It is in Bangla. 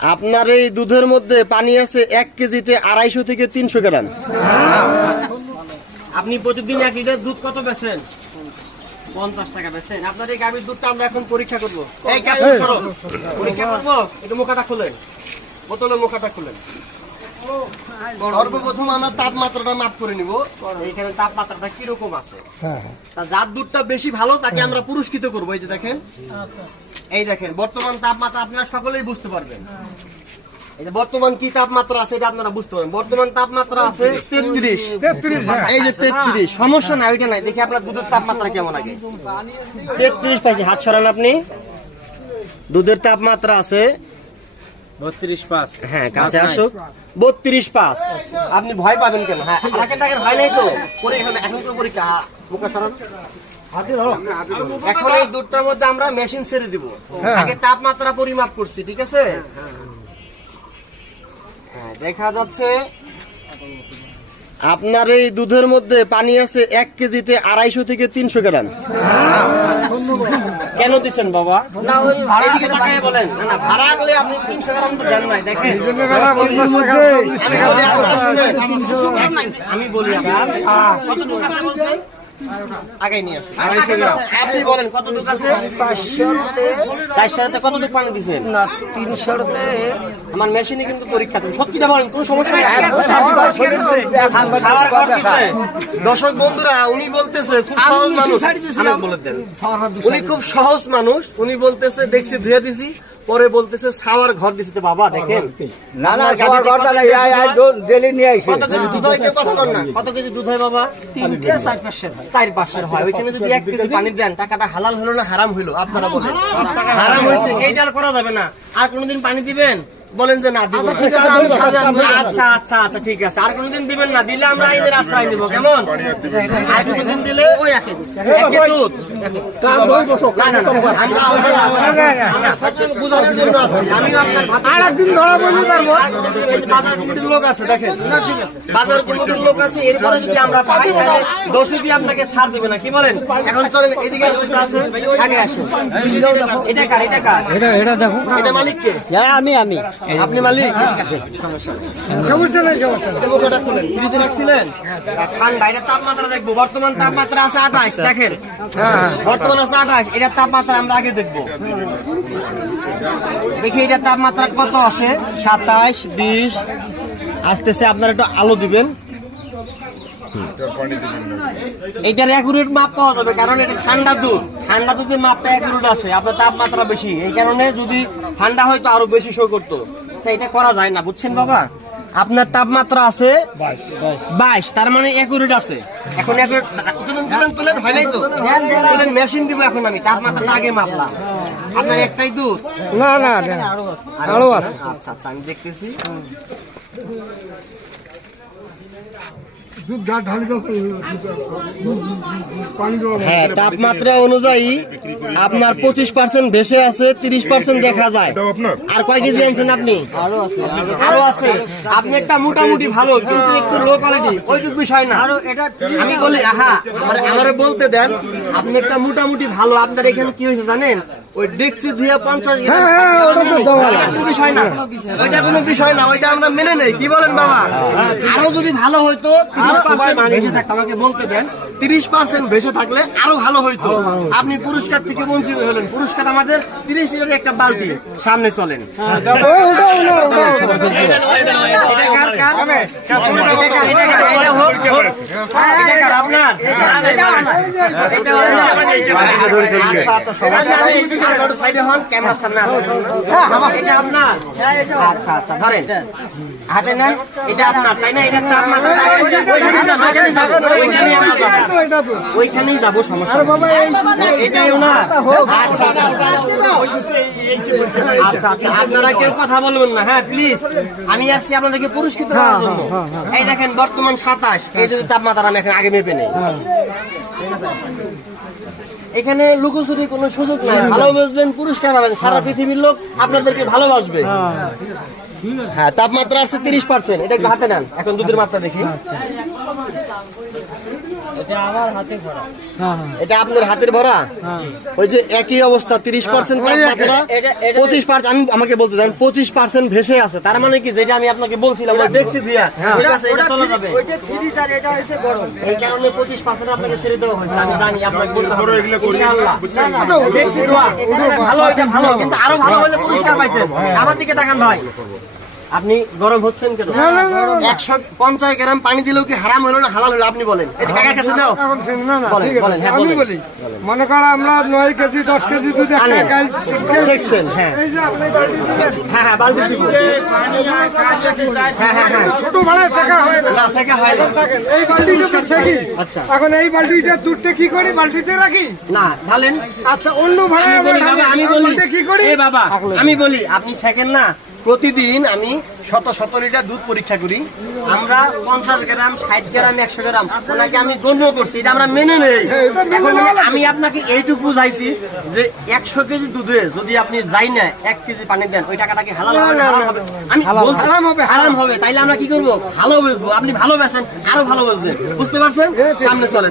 আপনার এই দুধের মধ্যে পানি আছে 1 কেজিতে 250 থেকে 300 গ্রাম। আপনি প্রতিদিন 1 লিটার দুধ কত বেচেন? 50 টাকা বেচেন। আপনার এই গাভীর দুধটা আমরা এখন পরীক্ষা করব। এই ক্যাপসুল সরো পরীক্ষা করব। একটু মুখটা খুলেন, বোতলের মুখটা খুলেন। সর্বপ্রথম আমরা তাপমাত্রাটা মাপ করে নিব। এইখানে তাপমাত্রাটা কি রকম আছে। তা যার দুধটা বেশি ভালো তাকে আমরা পুরস্কৃত করব। এই যে দেখেন, এই দেখেন বর্তমান তাপমাত্রা আপনারা সকলেই বুঝতে পারবেন। এই যে বর্তমান কি তাপমাত্রা আছে এটা আপনারা বুঝতে পারবেন। বর্তমান তাপমাত্রা আছে 33। এই যে 33, সমস্যা নাই, ওইটা নাই। দেখি আপনার দুধের তাপমাত্রা কেমন আগে। 33 পাইছে, হাত সরান আপনি। দুধের তাপমাত্রা আছে 32.5। হ্যাঁ, কাছে আসুক। 32.5। আপনি ভয় পাবেন কেন? হ্যাঁ, টাকের ভয় নাই তো। পরে এখন তো পরীক্ষা মুখা সরান। এখন এই দুধটার মধ্যে আমরা মেশিন ছেড়ে দিব। আগে তাপমাত্রা পরিমাপ করছি, ঠিক আছে? হ্যাঁ, দেখা যাচ্ছে আপনার এই দুধের মধ্যে পানি আছে 1 কেজিতে 250 থেকে 300 গ্রাম। কেন দিচ্ছেন বাবা? এইদিকে তাকায় বলেন। না ভাড়া বলে আপনি 300 গ্রাম তো দেন নাই। দেখেন আমি বলি কতটুকু আছে বলছেন? আগে নিয়ে আসুন। 250 গ্রাম। আপনি বলেন কতটুকু আছে? 400 কতটুকু পানি দিচ্ছেন? না 300-তে আমার মেশিনে কিন্তু পরীক্ষা চলছে। সত্যিটা বলেন, কোনো সমস্যা নেই। দর্শক বন্ধুরা, উনি বলতেছে খুব সহজ মানুষ। আমাকে বলে দেন, উনি খুব সহজ মানুষ। উনি বলতেছে দেখছি ধুয়ে দিছি, পরে বলতেছে ছাওয়ার ঘর দিছি। তো বাবা দেখেন, না না ছাওয়ার ঘরটা না, ডেলি নিয়ে আইছে। কত কেজি দুধ হয়? কেউ কথা কর না। কত কেজি দুধ হয় বাবা? 4-5 হয়। ওইখানে যদি 1 কেজি পানি দেন, টাকাটা হালাল হলো না হারাম হইলো? আপনারা বলেন। হারাম হয়েছে, এইটা আর করা যাবে না। আর কোনোদিন পানি দিবেন? বলেন যে না দিব। আচ্ছা আচ্ছা আচ্ছা ঠিক আছে। আর কোনোদিন দিবেন না? দিলে আমরা আইনের আশ্রয় নিব। কেমন? আর কোনোদিন দিলে একই দুধ। না না না, আমরা বুঝানোর জন্য আছি। আমিও আপনার আরেকদিন ধরা বলি পারবো। বাজার কমিটির লোক আছে, দেখেন বাজার কমিটির লোক আছে। এরপরে যদি আমরা পাই তাহলে 10 দিয়ে আপনাকে ছাড় দিবে না। কি বলেন? এখন চলেন, এদিকে দুধটা আছে, আগে আসুন। এটা কার? এটা কার? এটা দেখো, এটা মালিক কে? আমি আপনি মালিক? সমস্যা নাই। মুখটা খুলেন। ফ্রিজে রাখছিলেন? ঠান্ডা। এটা তাপমাত্রা দেখবো। বর্তমান তাপমাত্রা আছে 28। দেখেন বর্তমান আছে 28। এটার তাপমাত্রা আমরা আগে দেখবো। দেখি এটার তাপমাত্রা কত আসে। 27, 20 আসতেছে। আপনারা একটু আলো দিবেন। এইটার অ্যাকুরেট মাপ পাওয়া যাবে, কারণ এটা ঠান্ডা দুধ। ঠান্ডা দুধের মাপটা অ্যাকুরেট আসে। আপনার তাপমাত্রা বেশি, এই কারণে যদি ঠান্ডা হয় তো আরো বেশি শো করতো। তাই এটা করা যায় না, বুঝছেন বাবা? আপনার তাপমাত্রা আছে 22, তার মানে অ্যাকুরেট আছে। এখন অ্যাকুরেট তুলেন হয় নাই তো? তুলেন, মেশিন দিব এখন আমি। তাপমাত্রাটা আগে মাপলাম। আপনার একটাই দুধ? না না আরো আছে। আচ্ছা আচ্ছা, আমি দেখতেছি। হ্যাঁ, তাপমাত্রা অনুযায়ী আপনার 25% ভেসে আছে, 30% দেখা যায়। আর কয় কেজি আনছেন আপনি? আরো আছে। আপনি একটা মোটামুটি ভালো, কিন্তু একটু লো কোয়ালিটি, ওইটুকু বিষয় না। আমি বলি আমারে বলতে দেন। আপনি একটা মোটামুটি ভালো। আপনার এখানে কি হয়েছে জানেন? ওই ডেক্সি ধুয়ে 50 গ্রাম, কোনো বিষয় না। ওইটা কোনো বিষয় না, ওইটা আমরা মেনে নেই। কি বলেন বাবা? আরো যদি ভালো হইতো, 30% ভেসে থাকতো, আমাকে বলতে দেন। 30% ভেসে থাকলে আরো ভালো হইতো। আপনি পুরস্কার থেকে বঞ্চিত হলেন। পুরস্কার আমাদের 30 লিটারের একটা বালতি। সামনে চলেন। এটা কার? কার? এটা কার? এটা হোক। এটা কার? আপনার? আচ্ছা আচ্ছা, সমস্যা নাই। আপনার সাইডে হন, ক্যামেরার সামনে আসবেন। এটা আপনার? আচ্ছা আচ্ছা, ধরেন হাতে নেন। এটা আপনার, তাই না? এটা তাপমাত্রা ওইখানেই যাবো, সমস্যা। এটাই ওনার? আচ্ছা আচ্ছা আচ্ছা আচ্ছা, আপনারা কেউ কথা বলবেন না, হ্যাঁ প্লিজ। আমি আসছি আপনাদেরকে পুরস্কৃত করার জন্য। এই দেখেন বর্তমান 27। এই যদি তাপমাত্রা আমি এখন আগে মেপে নেই। এখানে লুকোচুরি কোনো সুযোগ নাই। ভালো বুঝবেন, পুরস্কার পাবেন। সারা পৃথিবীর লোক আপনাদেরকে ভালোবাসবে। হ্যাঁ, তাপমাত্রা আসছে 30%। এটা একটু হাতে নেন। এখন দুধের মাত্রা দেখি। এটা আমার হাতে ভরা। এটা আপনার হাতের ভরা? ওই যে একই অবস্থা 30% তাপমাত্রা, 25% আমি আমাকে বলতে দেন 25% ভেসে আছে। তার মানে কি যেটা আমি আপনাকে বলছিলাম ওই দেখছি দিয়া ঠিক আছে এটা চলে যাবে। ওইটা ফ্রিজ আর এটা হচ্ছে গরম। এই কারণে 25% আপনাকে ছেড়ে দেওয়া হয়েছে। আমি জানি আপনাকে বলতে হবে ইনশাআল্লাহ। দেখছি দোয়া ভালো, এটা ভালো, কিন্তু আরো ভালো হলে পুরস্কার পাইতেন। আমার দিকে তাকান ভাই, আপনি গরম হচ্ছেন কেন? 150 গ্রাম পানি দিলেও কি হারাম হলো না হালাল হলো আপনি বলেন। এই যে কাকা কাছে দাও এখন না না বলেন, ঠিক আছে বলেন, হ্যাঁ, আমি বলেন। বলি মনে করো আমরা 9 কেজি 10 কেজি দুধ একটা আনেন। গাই সেকশন, হ্যাঁ এই যে আপনি বালতি দিলেন, হ্যাঁ হ্যাঁ বালতি দিব, হ্যাঁ হ্যাঁ হ্যাঁ ছোট ভাড়ায় শেখা হয় না না শেখা হয় না। থাকেন এই বালতিটা তো শেখি আচ্ছা। এখন এই বালতিটা দুধটা কি করি বালতিতে রাখি না ঢালেন। আচ্ছা অন্য ভাড়ায় আমি বলি বাবা, আমি বলি কি করি এ বাবা আমি বলি আপনি শেখেন না। প্রতিদিন আমি শত লিটার দুধ পরীক্ষা করি। আমরা 50 গ্রাম 60 গ্রাম 100 গ্রাম ওনাকে আমি গণ্য করছি, এটা আমরা মেনে নেই। এটা মেনে এখন নেওয়া লাগবে। আমি আপনাকে এইটুকু বুঝাইছি যে 100 কেজি দুধে যদি আপনি যাই না 1 কেজি পানি দেন ওই টাকাটা কি হালাল হবে না হারাম হবে? আমি বলছি হারাম হবে, হারাম হবে। তাইলে আমরা কি করব? ভালো বেচবো। আপনি ভালো বেচেন, আরো ভালো বেচবেন। বুঝতে পারছেন? সামনে চলেন।